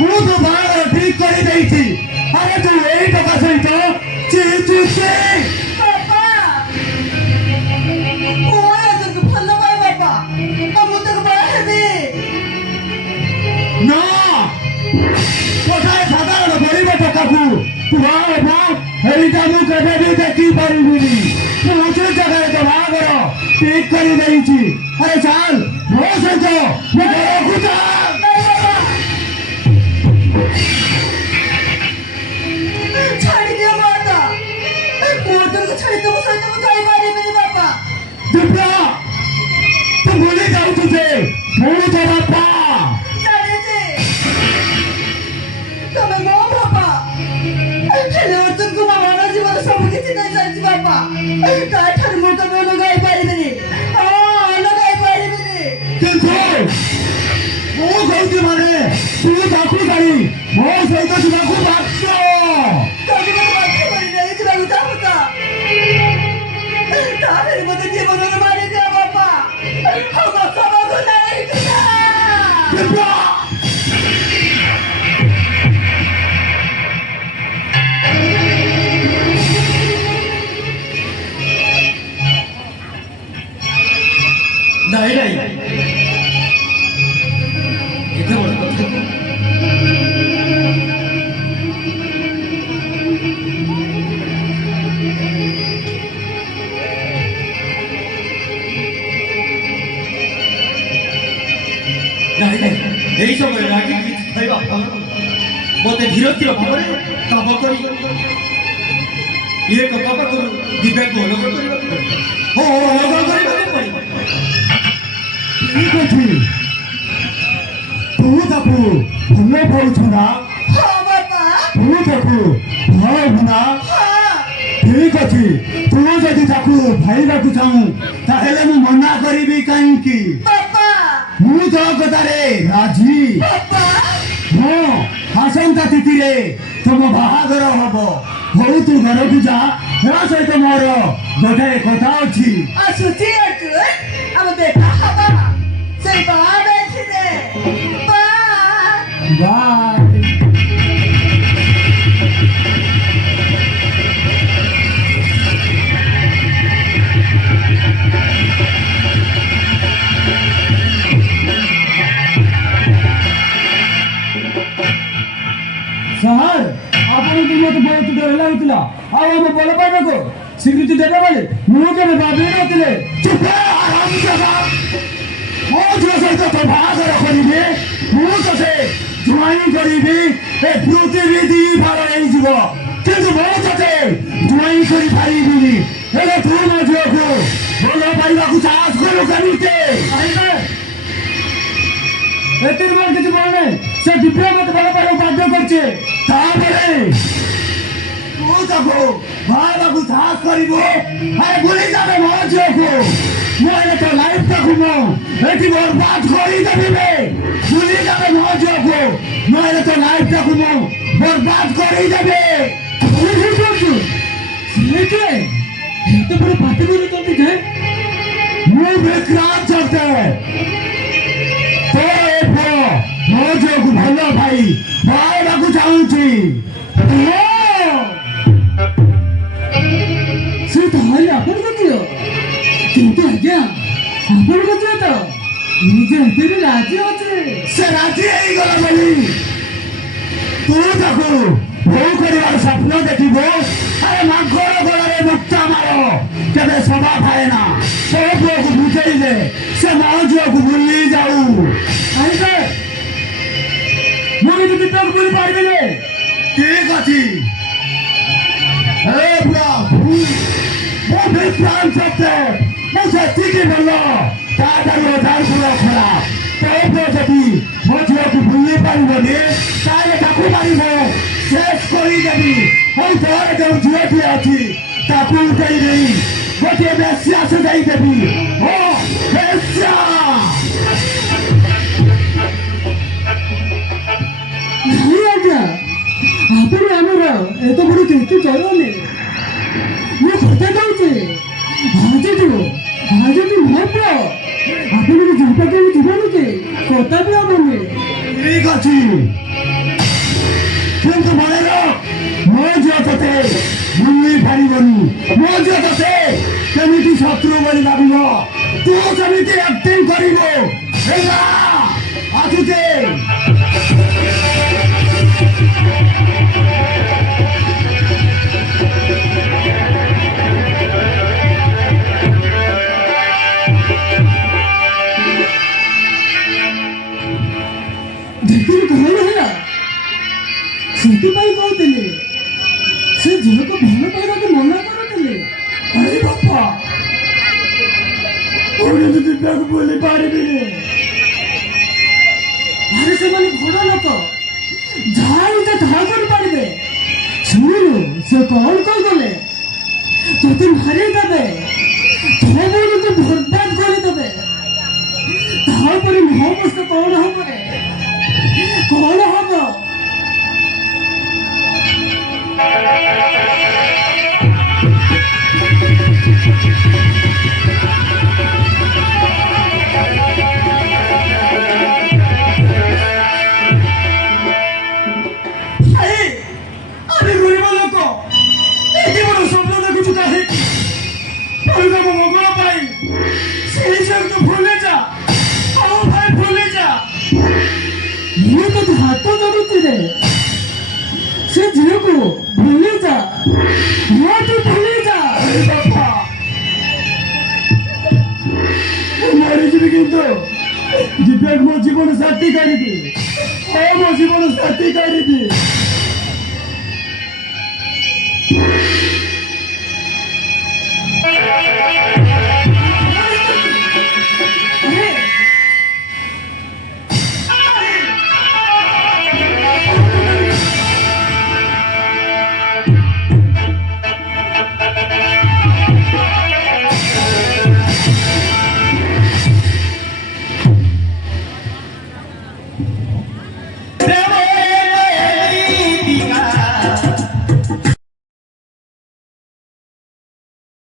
ମୁଁ ତ ବାହାଘର ଠିକ କରିଦେଇଛି। ଆରେ ତୁ ଏଇ ଟଙ୍କା ସହିତ ଚିଚୁଚି। ବାପା ମୁଁ ଆଜକୁ ଭଲ ପାଏ ବାପା ମୁଁ ତାକୁ ବାହା ହେବି। ନା ଗୋଟାଏ ସାଧାରଣ ଗରିବ ଟୋକାକୁ ତୁ ବାହା ହେବ ଏଇଟା ମୁଁ କେବେ ବି ଦେଖିପାରିବିନି। ମୁଁ ଉଚିତ ଜାଗାରେ ତ ବାହାଘର ଠିକ କରିଦେଇଛି। ଆରେ ଚାଲ ମୋ ସହିତ ମୋ ଘରକୁ ଚାଲ। ନାଇଁ ବାପା ଛାଡ଼ି ଦିଅ ମାତା ମୁଁ ତାକୁ ଛାଡ଼ି ତମ ସହିତ ମୁଁ ଯାଇପାରିବିନି ବାପା। ଦିବ୍ୟା ତୁ ଭୁଲି ଯାଉଛୁ ଯେ ମୁଁ ତୋ ବାପା। ଜାଣିଛି ତମେ ମୋ ବାପା ହେଲେ ଅର୍ଜୁନକୁ ମୋ ମନ ଜୀବନ ସବୁ କିଛି ଦେଇ ସାରିଛି ବାପା। ତାଠାରୁ ମୁଁ ତମେ ଅଲଗା ହେଇପାରିବିନି। ଅଲଗା ହେଇପାରିବିନି। କିନ୍ତୁ ମୁଁ କହୁଛି ମାନେ ତୁ ତାକୁ ଛାଡ଼ି ମୋ ସହିତ ଯିବାକୁ ବାଧ୍ୟ। ତମେ ମୋତେ ବାଧ୍ୟ କରି ନେଇଯିବାକୁ ଚାହୁଁଛ ତାହେଲେ ମୋତେ ଜୀବନରୁ ମାରିଦିଅ ବାପା। ଆମ ସବକୁ ନେଇଯିବା। ଦିବ୍ୟା ନାଇଁ ନାଇଁ ଏତେ ବଡ଼ କଥା ନାଇଁ ନାଇଁ এই ସମୟରେ ରାଗି କିଛି ଖାଇବା ଭଲ ମୋତେ ଧୀର ଧୀର ଭାବରେ କାମ କରି ଇଏ କଥା ପାଖରୁ ଦିବ୍ୟାଙ୍କୁ ଅଲଗା କରିବାକୁ ପଡ଼ିବ। ଅଲଗା କରିବାକୁ ପଡ଼ିବ। ଠିକ ଅଛି ତୁ ତାକୁ ଭଲ ପାଉଛୁ ନା? ହଁ ବାପା ତୁ ତାକୁ ଭାବୁ ନା? ହଁ ଠିକ ଅଛି ତୁ ଯଦି ତାକୁ ଭାଇବାକୁ ଚାହୁଁ ତାହେଲେ ମୁଁ ମନା କରିବି କାହିଁକି? ବାପା ମୁଁ ତୋ କଥାରେ ରାଜି। ବାପା ହଁ ଆସନ୍ତା ତିଥିରେ ତମ ବାହାଘର ହବ। ହଉ ତୁ ଘରକୁ ଯା। ଏହା ସହିତ ମୋର ଗୋଟାଏ କଥା ଅଛି। ଆସୁଛି ଅର୍ଜୁନ ଆମେ ଦେଖା ହବା ସେଇ ବାହା ଦେଖିରେ। ବାଏ। ସାର୍ ଆପଣଙ୍କୁ ମୋତେ ବହୁତ ଡର ଲାଗୁଥିଲା। ଆଉ ଆମ ବଲ ପାଇବାକୁ ସ୍ୱୀକୃତି ଦେବେ ବୋଲି ମୁଁ କେବେ ଭାବି ନଥିଲେ। ଚୁପ ମୋ ଝିଅ ସହିତ ତ ବାହାଘର କରିବି। ମୁଁ ତତେ ଜୁଆଇଁ କରିବି। ଏ ପୃଥିବୀ ଦି ଭାଗ ହେଇଯିବ କିନ୍ତୁ ମୁଁ ତତେ ଜୁଆଇଁ କରିପାରିବିନି। ହେଲେ ତୁ ମୋ ଝିଅକୁ ଭଲ ପାଇବାକୁ ସାହସ କରୁ କେମିତି? ଏଥିରେ ମୋର କିଛି ଭଲ ନାହିଁ। ସେ ଦିବ୍ୟା ମତେ ଭଲ ପାଇବାକୁ ବାଧ୍ୟ କରିছে। ତାପରେ ତୁ ତାକୁ ଭାଇବାକୁ ସାହସ କରିବୁ। ଆରେ ଭୁଲି ଯାବେ ମୋ ଝିଅକୁ। ମୁଁ ହେଲେ ତୋ ଲାଇଫଟାକୁ ମୁଁ ଏଠି ବର୍ବାଦ କରିଦେବି ବେ। ଭୁଲି ଯାବେ ମୋ ଝିଅକୁ। ମୁଁ ହେଲେ ତୋ ଲାଇଫଟାକୁ ମୁଁ ବର୍ବାଦ କରିଦେବି। ଏତେ ବଡ଼ ପାଟି କରୁଛନ୍ତି ଯେ ମୁଁ ବିକ୍ରାନ୍ତ ସତ୍ୟ ମୋ ଝିଅକୁ ଭଲ ଭାଇ ପାଇବାକୁ ଚାହୁଁଛି। ସେ ତାହେଲେ ଆପଣଙ୍କ ଝିଅ କିନ୍ତୁ ଆଜ୍ଞା ଆପଣଙ୍କ ଝିଅ ତ ନିଜେ ଏଥିରେ ରାଜି ଅଛି। ସେ ରାଜି ହେଇଗଲା ବୋଲି ତୁ ତାକୁ ବୋହୂ କରିବାର ସ୍ୱପ୍ନ ଦେଖିବୁ। ଆରେ ମାଙ୍କଡ଼ ଗଳାରେ ମୁକ୍ତା ମାର କେବେ ସଭା ଖାଏ ନା। ତୋ ପୁଅକୁ ବୁଝେଇ ଦେ ସେ ମୋ ଝିଅକୁ ଭୁଲି ଯାଉ। ମୁଁ କିନ୍ତୁ ଦିବ୍ୟାକୁ ଭୁଲି ପାରିବିନି। ଠିକ ଅଛି ମୁଁ ବିକ୍ରାନ୍ତ ସତ୍ୟ ମୁଁ ସେତିକି ଭଲ ତାଠାରୁ ହଜାର ଗୁଣ ଖରାପ। ତୋ ପୁଅ ଯଦି ମୋ ଝିଅକୁ ଭୁଲି ପାରିବନି ତାହେଲେ ତାକୁ ମାରିବ ଶେଷ କରିଦେବି। ଆଉ ତୋର ଯେଉଁ ଝିଅଟି ଅଛି ତାକୁ ଉଠେଇ ଦେଇ ଗୋଟିଏ ବେଶ୍ୟା ସଜାଇ ଦେବି। ଓ ବେଶ୍ୟା ନାଇଁ ଆଜ୍ଞା ଆପଣ ଆମର ଏତେ ବଡ଼ କେତେ କରନି। ମୁଁ କଥା କହୁଛି ଆଜଠୁ ମୋ ପୁଅ ଆପଣଙ୍କୁ ଯିବାକୁ ଯିବନି କି କଥା ବି ହବନି। ଠିକ ଅଛି ମୋ ଝିଅ ତତେ କେମିତି ଶତ୍ରୁ ବୋଲି ଭାବିବ ତୁ ସେମିତି ଆକ୍ଟିଂ କରିବୁ ହେଲା ଆସୁଛେ ଦେଖିଲି କଣ ହେଲା ସେଥିପାଇଁ କହୁଥିଲି ସେ ଝିଅକୁ ଭଲ ପାଇବାକୁ ମନା କରୁଥିଲେ। ଆରେ ବାପା ମୁଁ କିନ୍ତୁ ଦିବ୍ୟାକୁ ଭୁଲି ପାରିବିନି। ଆରେ ସେମାନେ ବଡ଼ ଲୋକ ଯାହା ଇଚ୍ଛା ତାହା କରିପାରିବେ। ଶୁଣିଲୁ ସେ କଣ କହିଦେଲେ ତୋତେ ମାରିଦେବେ ତୋ ବୋଉକୁ ବର୍ବାଦ କରିଦେବେ ତାପରେ ମୋ ଅବସ୍ଥା କଣ ହବ ରେ କଣ ହବ? আমি গরিব লোক এতে বড় স্বপ্ন দেখুছু কাহিনী পরিবার মঙ্গল পাই সেই সব ভুলে যা আমার ভাই ভুলে যা ମୁଁ ତୋତେ ହାତ ଧରୁଛି ରେ ସେ ଝିଅକୁ ଭୁଲି ଯା ହଁ ତୁ ଭୁଲି ଯା। আরে বাবা ମୁଁ ମରିଯିବି କିନ୍ତୁ ଦିବ୍ୟାକୁ ମୋ ଜୀବନ ସାଥୀ କରିବି ମୋ ଜୀବନ ସାଥୀ କରିବି। ଆରେ